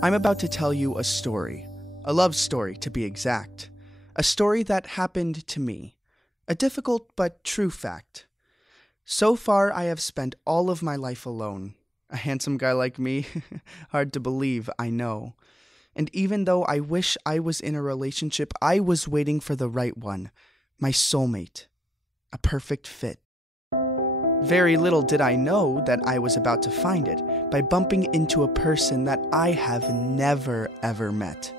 I'm about to tell you a story, a love story to be exact, a story that happened to me, a difficult but true fact. So far, I have spent all of my life alone. A handsome guy like me? Hard to believe, I know. And even though I wish I was in a relationship, I was waiting for the right one, my soulmate, a perfect fit. Very little did I know that I was about to find it by bumping into a person that I have never ever met.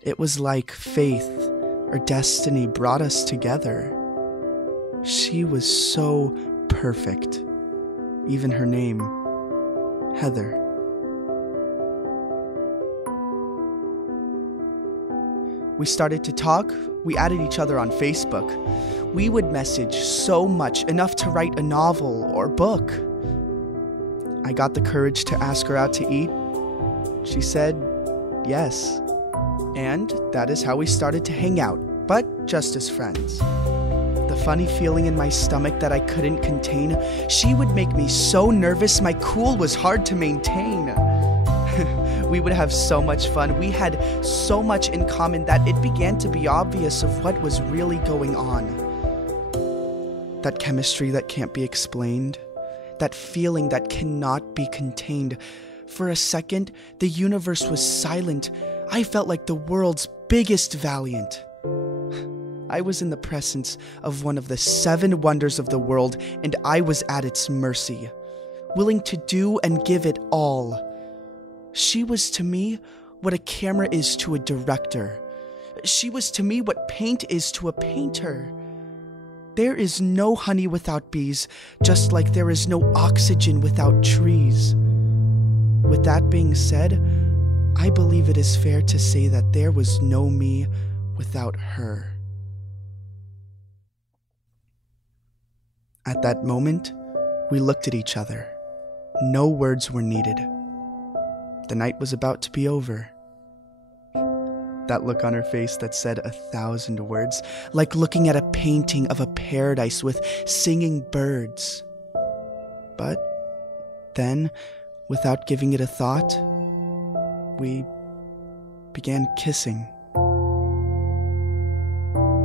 It was like faith or destiny brought us together. She was so perfect. Even her name, Heather. We started to talk. We added each other on Facebook. We would message so much, enough to write a novel or book. I got the courage to ask her out to eat. She said yes. And that is how we started to hang out, but just as friends. The funny feeling in my stomach that I couldn't contain, she would make me so nervous my cool was hard to maintain. We would have so much fun. We had so much in common that it began to be obvious of what was really going on. That chemistry that can't be explained. That feeling that cannot be contained. For a second, the universe was silent. I felt like the world's biggest valiant. I was in the presence of one of the 7 wonders of the world, and I was at its mercy, willing to do and give it all. She was to me what a camera is to a director. She was to me what paint is to a painter. There is no honey without bees, just like there is no oxygen without trees. With that being said, I believe it is fair to say that there was no me without her. At that moment, we looked at each other. No words were needed. The night was about to be over. That look on her face that said 1,000 words, like looking at a painting of a paradise with singing birds. But then, without giving it a thought, we began kissing.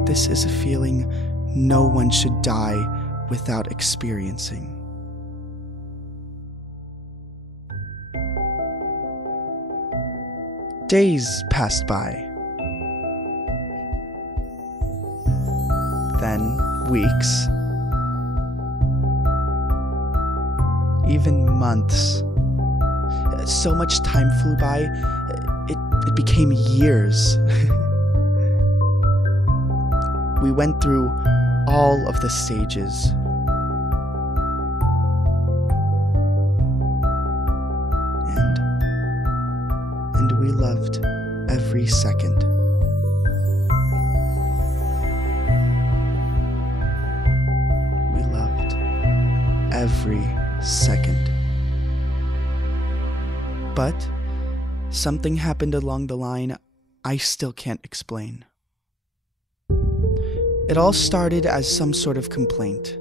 This is a feeling no one should die without experiencing. Days passed by. Then weeks. Even months. So much time flew by, it became years. We went through all of the stages. And we loved every second. We loved every second. But something happened along the line I still can't explain. It all started as some sort of complaint.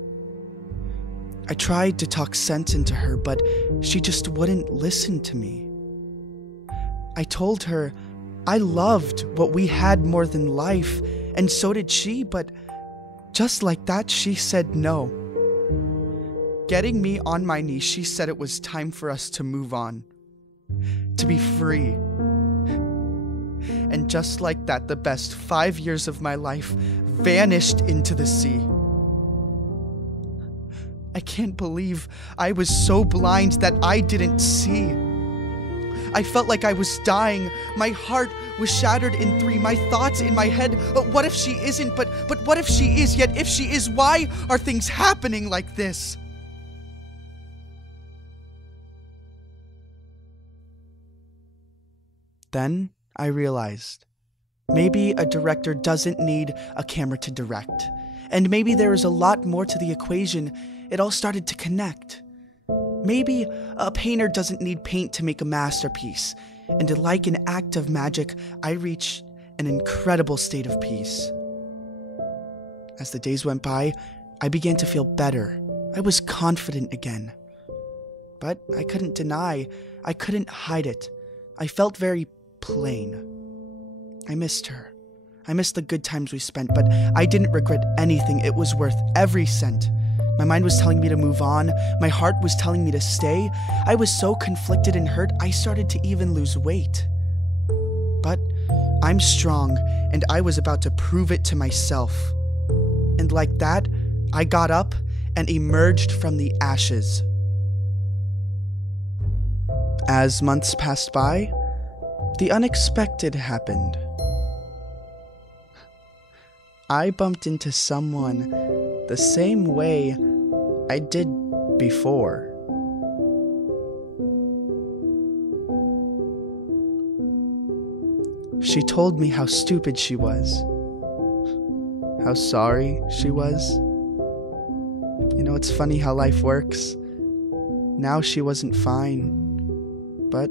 I tried to talk sense into her, but she just wouldn't listen to me. I told her I loved what we had more than life, and so did she, but just like that, she said no. Getting me on my knees, she said it was time for us to move on, to be free. And just like that, the best 5 years of my life vanished into the sea. I can't believe I was so blind that I didn't see. I felt like I was dying. My heart was shattered in 3. My thoughts in my head, what if she isn't? But what if she is? Yet if she is, why are things happening like this? Then I realized maybe a director doesn't need a camera to direct. And maybe there is a lot more to the equation. It all started to connect. Maybe a painter doesn't need paint to make a masterpiece. And like an act of magic, I reached an incredible state of peace. As the days went by, I began to feel better, I was confident again. But I couldn't deny, I couldn't hide it. I felt very plain. I missed her. I missed the good times we spent, but I didn't regret anything. It was worth every cent. My mind was telling me to move on. My heart was telling me to stay. I was so conflicted and hurt, I started to even lose weight. But I'm strong, and I was about to prove it to myself. And like that, I got up and emerged from the ashes. As months passed by, the unexpected happened. I bumped into someone the same way I did before. She told me how stupid she was, how sorry she was. You know, it's funny how life works. Now she wasn't fine, but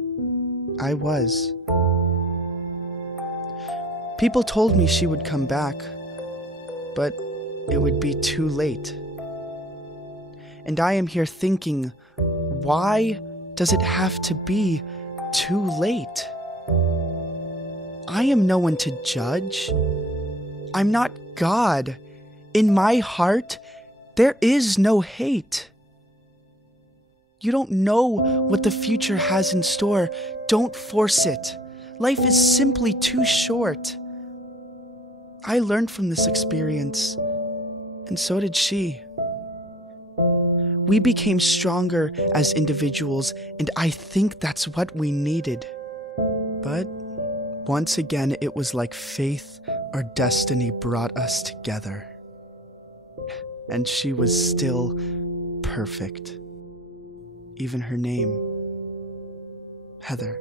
I was. People told me she would come back, but it would be too late. And I am here thinking, why does it have to be too late? I am no one to judge. I'm not God. In my heart, there is no hate. You don't know what the future has in store. Don't force it. Life is simply too short. I learned from this experience, and so did she. We became stronger as individuals, and I think that's what we needed. But once again, it was like faith or destiny brought us together. And she was still perfect. Even her name, Heather.